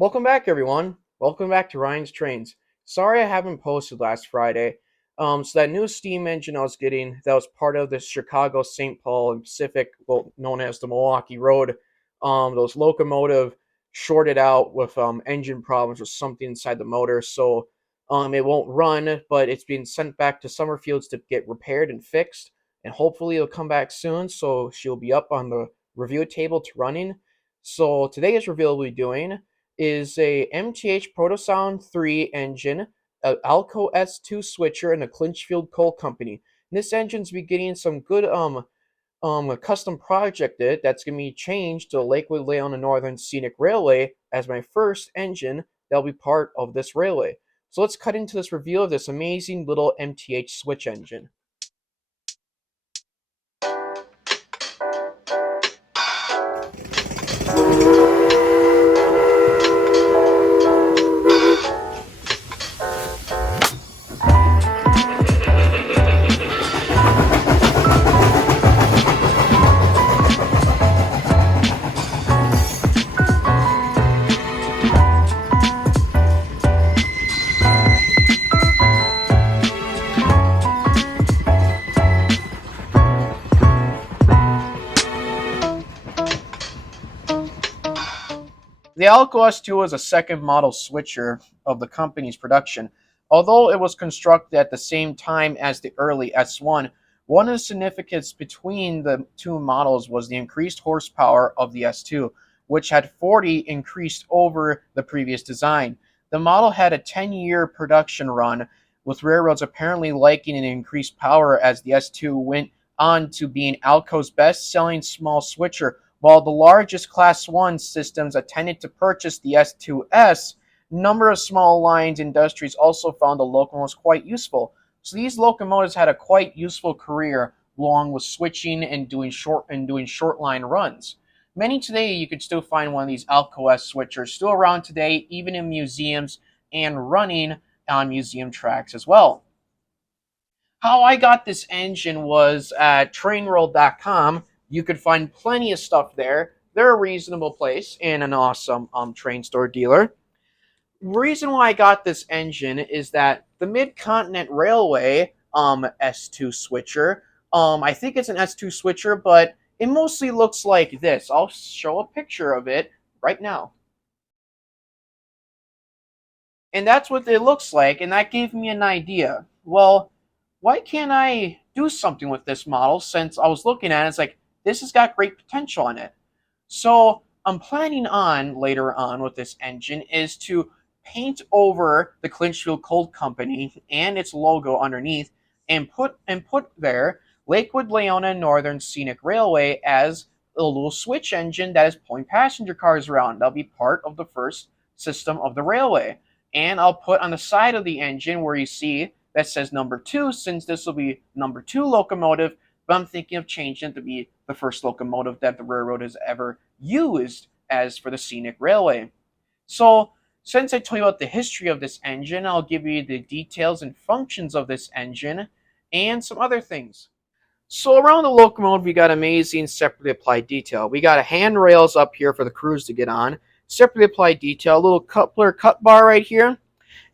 Welcome back, everyone. Welcome back to Ryan's Trains. Sorry I haven't posted last Friday. So that new steam engine I was getting, that was part of the Chicago, St. Paul, and Pacific, well, known as the Milwaukee Road. Those locomotive shorted out with engine problems or something inside the motor, so it won't run. But it's being sent back to Summerfields to get repaired and fixed, and hopefully it'll come back soon. So she'll be up on the review table to running. So today's review we'll be doing is a MTH Proto 3 engine, a Alco S2 switcher, and a Clinchfield Coal company. And this engine's be getting some good a custom projected that's gonna be changed to Lakewood Leona Northern Scenic Railway as my first engine that'll be part of this railway. So let's cut into this review of this amazing little MTH switch engine. The Alco S2 was a second model switcher of the company's production. Although it was constructed at the same time as the early S1, one of the significance between the two models was the increased horsepower of the S2, which had 40 increased over the previous design. The model had a 10-year production run, with railroads apparently liking an increased power as the S2 went on to being Alco's best-selling small switcher. While the largest Class 1 systems attended to purchase the S2S, a number of small lines industries also found the locomotives quite useful. So these locomotives had a quite useful career along with switching and doing short line runs. Many today you could still find one of these Alco S switchers still around today, even in museums and running on museum tracks as well. How I got this engine was at trainworld.com. You could find plenty of stuff there. They're a reasonable place and an awesome train store dealer. Reason why I got this engine is that the Mid-Continent Railway S2 switcher, I think it's an S2 switcher, but it mostly looks like this. I'll show a picture of it right now. And that's what it looks like, and that gave me an idea. Well, why can't I do something with this model since I was looking at it, it's like, this has got great potential in it. So I'm planning on, later on with this engine, is to paint over the Clinchfield Coal Company and its logo underneath and put there Lakewood Leona Northern Scenic Railway as a little switch engine that is pulling passenger cars around. That'll be part of the first system of the railway. And I'll put on the side of the engine where you see that says number 2, since this will be number 2 locomotive, but I'm thinking of changing it to be the first locomotive that the railroad has ever used as for the scenic railway. So, since I told you about the history of this engine, I'll give you the details and functions of this engine and some other things. So around the locomotive, we got amazing separately applied detail. We got a handrails up here for the crews to get on. Separately applied detail, a little coupler cut bar right here,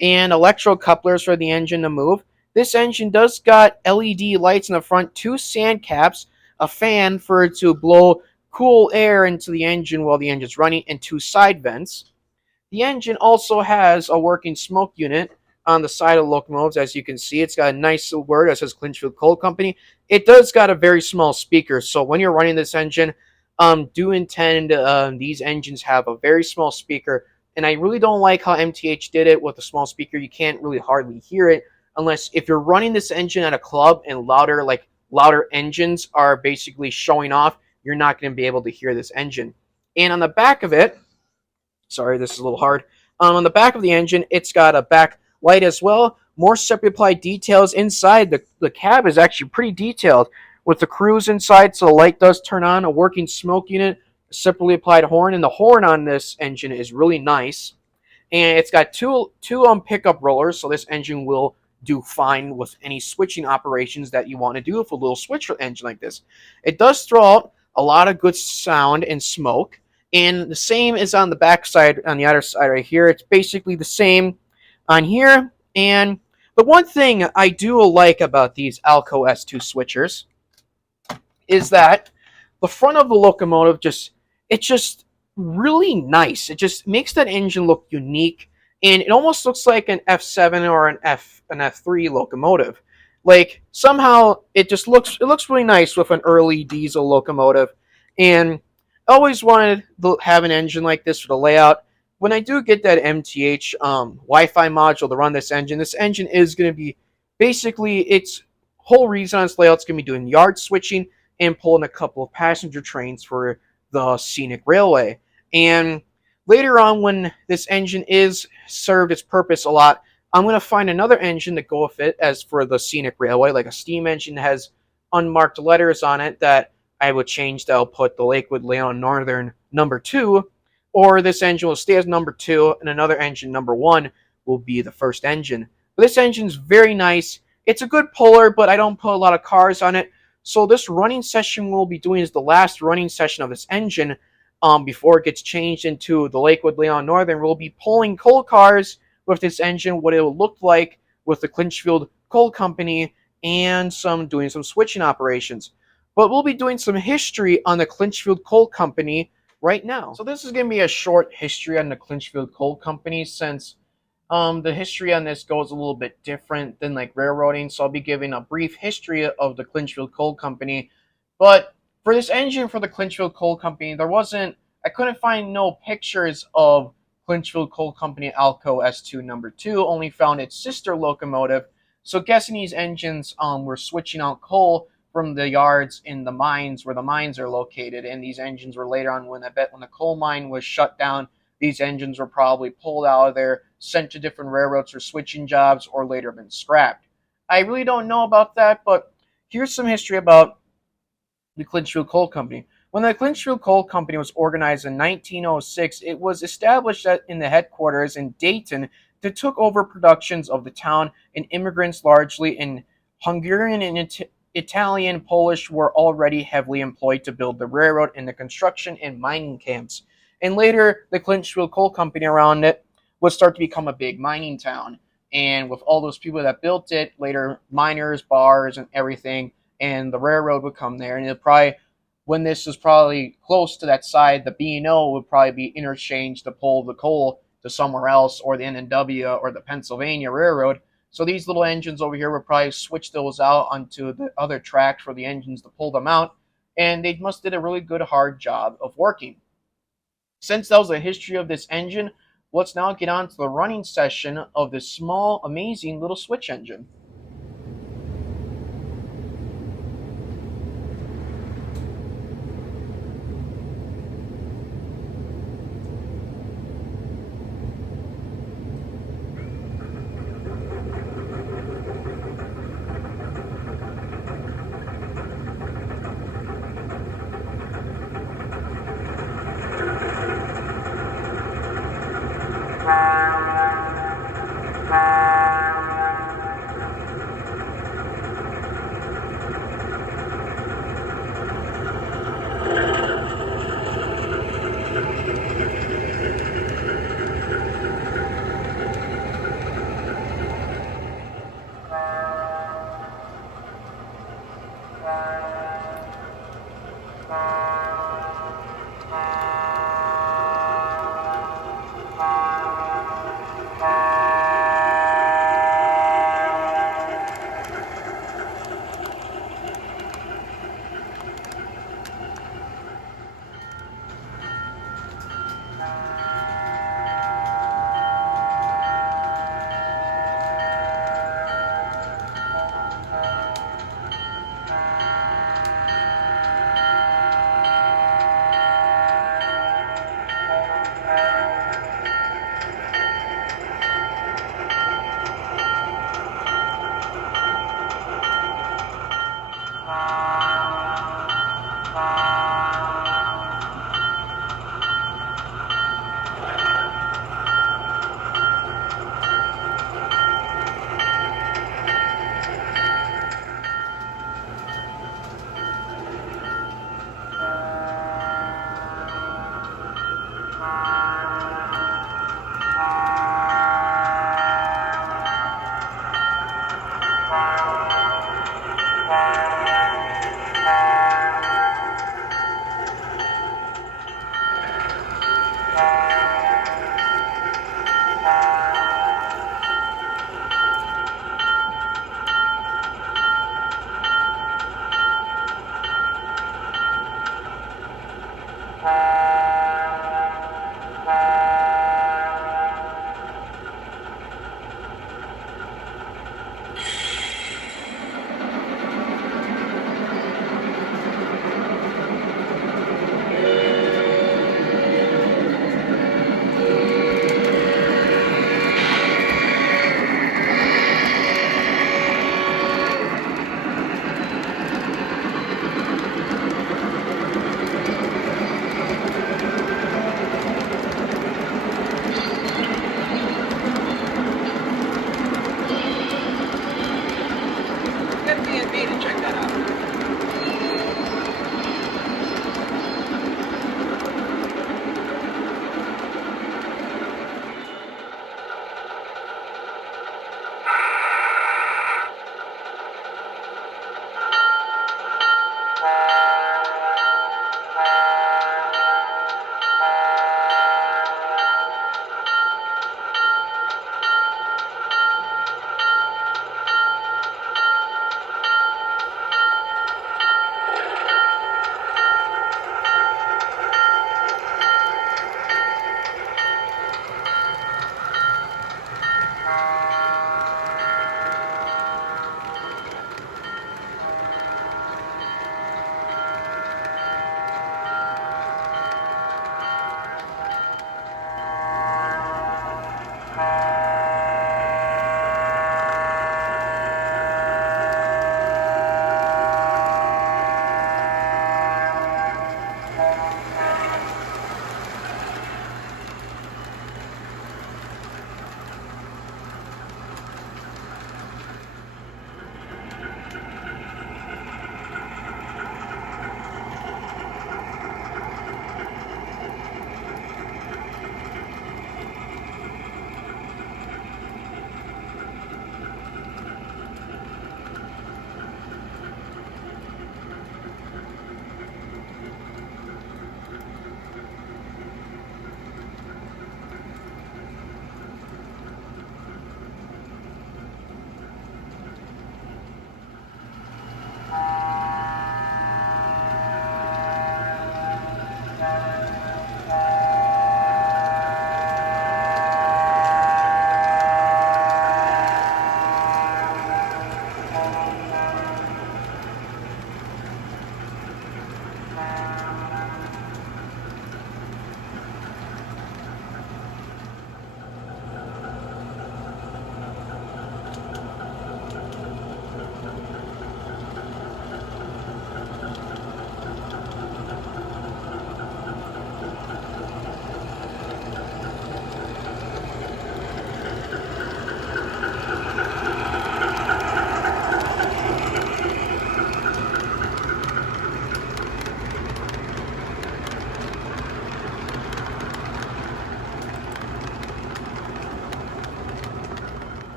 and electro couplers for the engine to move. This engine does got LED lights in the front, 2 sand caps, a fan for it to blow cool air into the engine while the engine's running, and 2 side vents. The engine also has a working smoke unit on the side of the locomotives. As you can see, it's got a nice little word that says Clinchfield Coal Company. It does got a very small speaker, so when you're running this engine, do intend these engines have a very small speaker. And I really don't like how MTH did it with a small speaker. You can't really hardly hear it unless if you're running this engine at a club and louder engines are basically showing off, you're not going to be able to hear this engine. And on the back of it, sorry, this is a little hard. On the back of the engine, it's got a back light as well. More separately applied details inside. The cab is actually pretty detailed with the crews inside, so the light does turn on. A working smoke unit, a separately applied horn, and the horn on this engine is really nice. And it's got two pickup rollers, so this engine will do fine with any switching operations that you want to do with a little switcher engine like this. It does throw out a lot of good sound and smoke. And the same is on the back side, on the other side right here. It's basically the same on here. And the one thing I do like about these Alco S2 switchers is that the front of the locomotive it's just really nice. It just makes that engine look unique, and it almost looks like an F7 or an F3 locomotive. Like somehow it looks really nice with an early diesel locomotive, and I always wanted to have an engine like this for the layout. When I do get that MTH Wi-Fi module to run this engine is going to be basically its whole reason on its layout is going to be doing yard switching and pulling a couple of passenger trains for the scenic railway. And later on, when this engine is served its purpose a lot, I'm going to find another engine to go with it as for the scenic railway, like a steam engine that has unmarked letters on it that I would change to put the Lakewood Leon Northern number 2, or this engine will stay as number 2, and another engine, number 1, will be the first engine. But this engine's very nice. It's a good puller, but I don't put a lot of cars on it. So this running session we'll be doing is the last running session of this engine before it gets changed into the Lakewood Leon Northern. We'll be pulling coal cars with this engine, what it will look like with the Clinchfield Coal Company, and doing some switching operations. But we'll be doing some history on the Clinchfield Coal Company right now. So this is going to be a short history on the Clinchfield Coal Company, since the history on this goes a little bit different than like railroading, so I'll be giving a brief history of the Clinchfield Coal Company. But for this engine for the Clinchfield Coal Company, I couldn't find no pictures of Clinchfield Coal Company Alco S2 number 2, only found its sister locomotive. So guessing these engines were switching out coal from the yards in the mines where the mines are located, and these engines were later on when the coal mine was shut down, these engines were probably pulled out of there, sent to different railroads for switching jobs, or later been scrapped. I really don't know about that, but here's some history about the Clinchfield Coal Company. When the Clinchfield Coal Company was organized in 1906, it was established in the headquarters in Dayton that took over productions of the town, and immigrants largely in Hungarian and Italian, Polish were already heavily employed to build the railroad and the construction and mining camps. And later, the Clinchfield Coal Company around it would start to become a big mining town. And with all those people that built it, later miners, bars, and everything, and the railroad would come there. And it'll probably, when this was probably close to that side, the B&O would probably be interchanged to pull the coal to somewhere else, or the N&W or the Pennsylvania Railroad. So these little engines over here would probably switch those out onto the other track for the engines to pull them out. And they must did a really good, hard job of working. Since that was the history of this engine, let's now get on to the running session of this small, amazing little switch engine.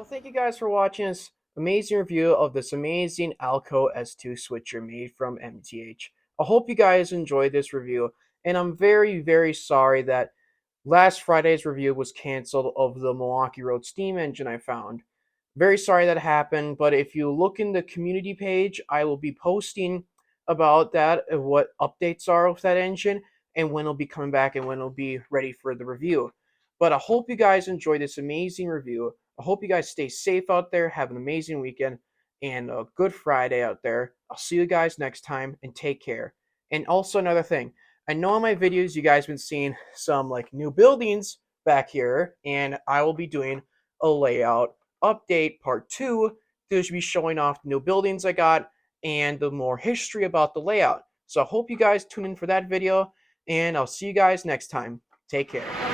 Well, thank you guys for watching this amazing review of this amazing Alco S2 switcher made from MTH. I hope you guys enjoyed this review, and I'm very, very sorry that Last Friday's review was canceled of the Milwaukee Road steam engine I found. Very sorry that happened, but if you look in the community page, I will be posting about that, what updates are with that engine, and when it'll be coming back and when it'll be ready for the review. But I hope you guys enjoy this amazing review. I hope you guys stay safe out there, have an amazing weekend, and a good Friday out there. I'll see you guys next time, and take care. And also another thing, I know in my videos you guys been seeing some like new buildings back here, and I will be doing a layout update part 2 to be showing off the new buildings I got and the more history about the layout. So I hope you guys tune in for that video, and I'll see you guys next time. Take care.